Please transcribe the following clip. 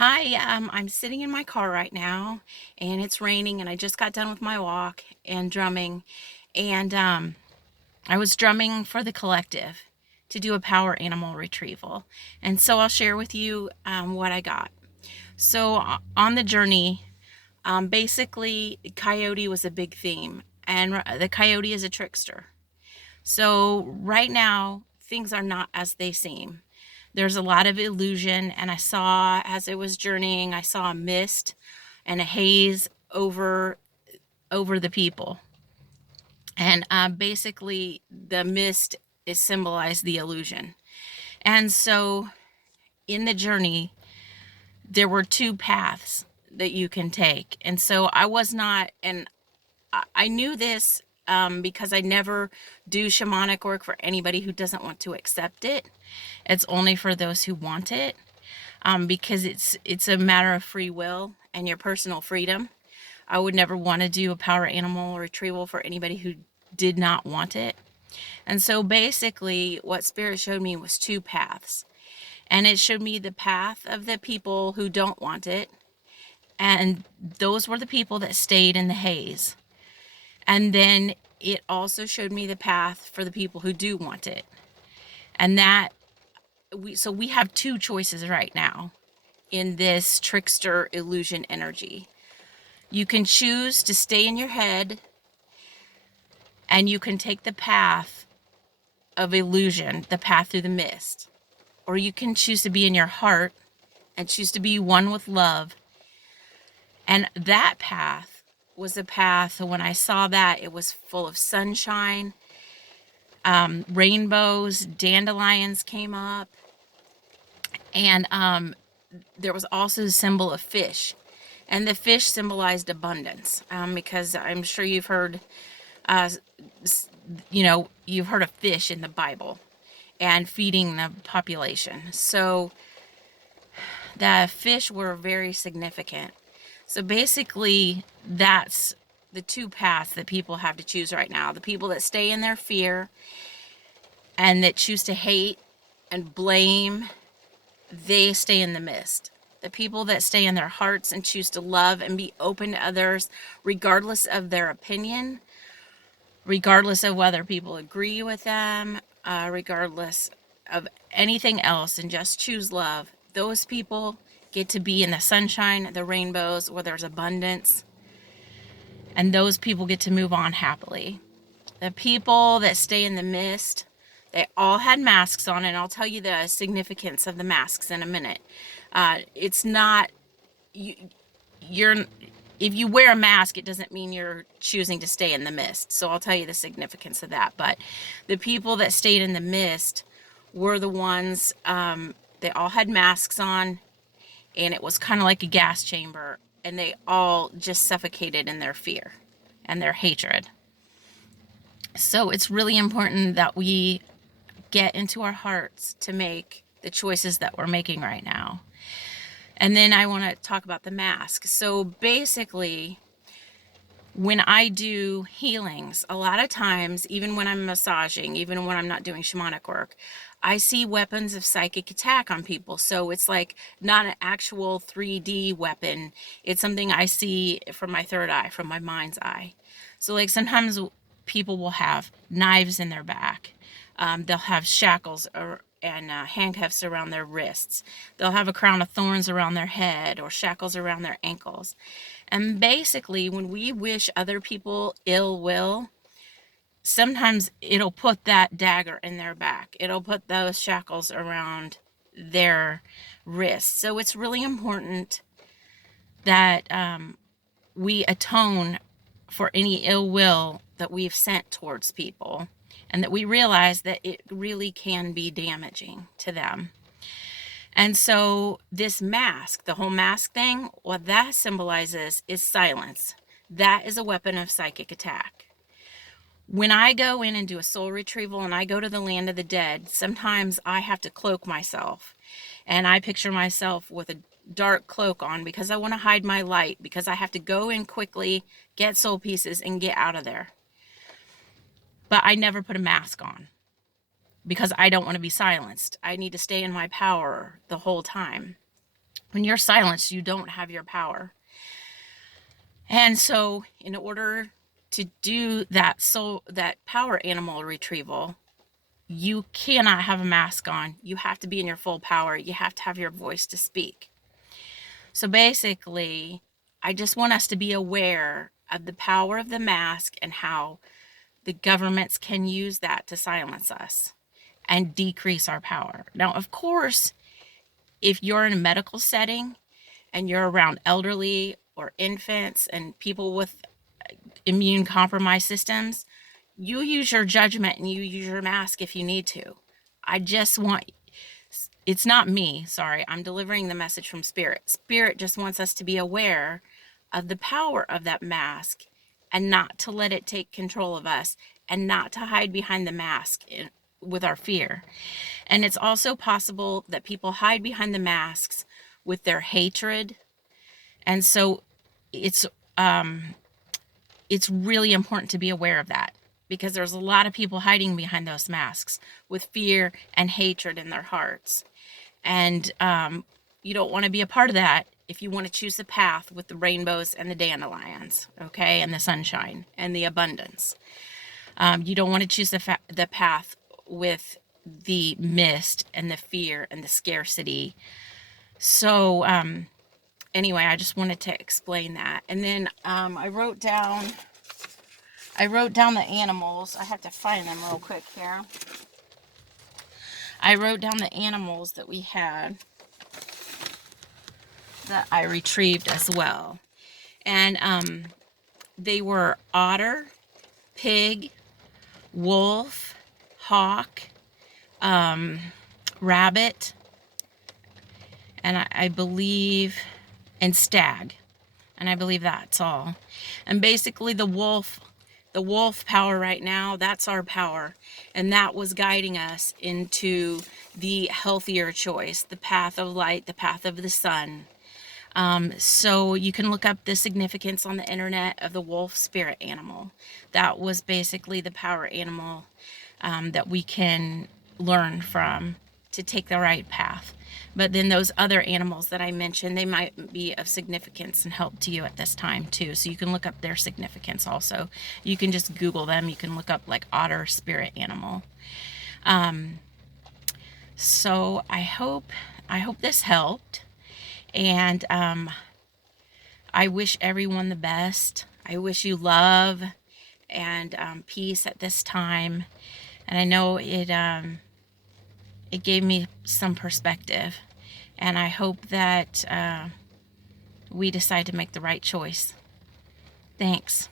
Hi, I'm sitting in my car right now and it's raining and I just got done with my walk and drumming and I was drumming for the collective to do a power animal retrieval. And so I'll share with you what I got. So on the journey, basically coyote was a big theme and the coyote is a trickster. So right now things are not as they seem. There's a lot of illusion, and I saw as it was journeying, I saw a mist and a haze over the people. And basically, the mist is symbolized the illusion. And so, in the journey, there were two paths that you can take. And so, I was not, and I knew this because I never do shamanic work for anybody who doesn't want to accept it. It's only for those who want it. Because it's a matter of free will and your personal freedom. I would never want to do a power animal retrieval for anybody who did not want it. And so basically, what Spirit showed me was two paths. And it showed me the path of the people who don't want it. And those were the people that stayed in the haze. And then it also showed me the path for the people who do want it. And we have two choices right now in this trickster illusion energy. You can choose to stay in your head and you can take the path of illusion, the path through the mist. Or you can choose to be in your heart and choose to be one with love. And that path was a path, when I saw that, it was full of sunshine, rainbows, dandelions came up, and there was also a symbol of fish. And the fish symbolized abundance, because I'm sure you've heard, uh, you've heard of fish in the Bible and feeding the population. So the fish were very significant. So basically, that's the two paths that people have to choose right now. The people that stay in their fear and that choose to hate and blame, they stay in the mist. The people that stay in their hearts and choose to love and be open to others, regardless of their opinion, regardless of whether people agree with them, regardless of anything else, and just choose love, those people get to be in the sunshine, the rainbows, where there's abundance, and those people get to move on happily. The people that stay in the mist, they all had masks on, and I'll tell you the significance of the masks in a minute. It's not you, you're if you wear a mask, it doesn't mean you're choosing to stay in the mist. So I'll tell you the significance of that. But the people that stayed in the mist were the ones, they all had masks on, and it was kind of like a gas chamber, and they all just suffocated in their fear and their hatred. So it's really important that we get into our hearts to make the choices that we're making right now. And then I want to talk about the mask. So basically, when I do healings, a lot of times, even when I'm massaging, even when I'm not doing shamanic work, I see weapons of psychic attack on people. So it's like not an actual 3D weapon. It's something I see from my third eye, from my mind's eye. So like sometimes people will have knives in their back. They'll have shackles and handcuffs around their wrists. They'll have a crown of thorns around their head or shackles around their ankles. And basically, when we wish other people ill will, sometimes it'll put that dagger in their back. It'll put those shackles around their wrists. So it's really important that we atone for any ill will that we've sent towards people, and that we realize that it really can be damaging to them. And so this mask, the whole mask thing, what that symbolizes is silence. That is a weapon of psychic attack. When I go in and do a soul retrieval and I go to the land of the dead, sometimes I have to cloak myself. And I picture myself with a dark cloak on because I want to hide my light, because I have to go in quickly, get soul pieces, and get out of there. But I never put a mask on because I don't want to be silenced. I need to stay in my power the whole time. When you're silenced, you don't have your power. And so in order to do that, so that power animal retrieval, you cannot have a mask on. You have to be in your full power. You have to have your voice to speak. So basically, I just want us to be aware of the power of the mask and how the governments can use that to silence us and decrease our power. Now, of course, if you're in a medical setting and you're around elderly or infants and people with immune compromised systems, you use your judgment and you use your mask if you need to. I just want, it's not me, sorry, I'm delivering the message from Spirit. Spirit just wants us to be aware of the power of that mask and not to let it take control of us and not to hide behind the mask with our fear. And it's also possible that people hide behind the masks with their hatred. And so it's it's really important to be aware of that, because there's a lot of people hiding behind those masks with fear and hatred in their hearts. And you don't want to be a part of that if you want to choose the path with the rainbows and the dandelions, okay, and the sunshine and the abundance. You don't want to choose the path with the mist and the fear and the scarcity. So anyway, I just wanted to explain that. And then I wrote down the animals. I have to find them real quick here. I wrote down the animals that we had that I retrieved as well. And they were otter, pig, wolf, hawk, rabbit, and I believe, and stag. And I believe that's all. And basically the wolf power right now, that's our power. And that was guiding us into the healthier choice, the path of light, the path of the sun. So you can look up the significance on the internet of the wolf spirit animal. That was basically the power animal that we can learn from to take the right path. But then those other animals that I mentioned, they might be of significance and help to you at this time too. So you can look up their significance also. You can just Google them. You can look up like otter spirit animal. So I hope this helped. And I wish everyone the best. I wish you love and peace at this time. And I know it gave me some perspective. And I hope that we decide to make the right choice. Thanks.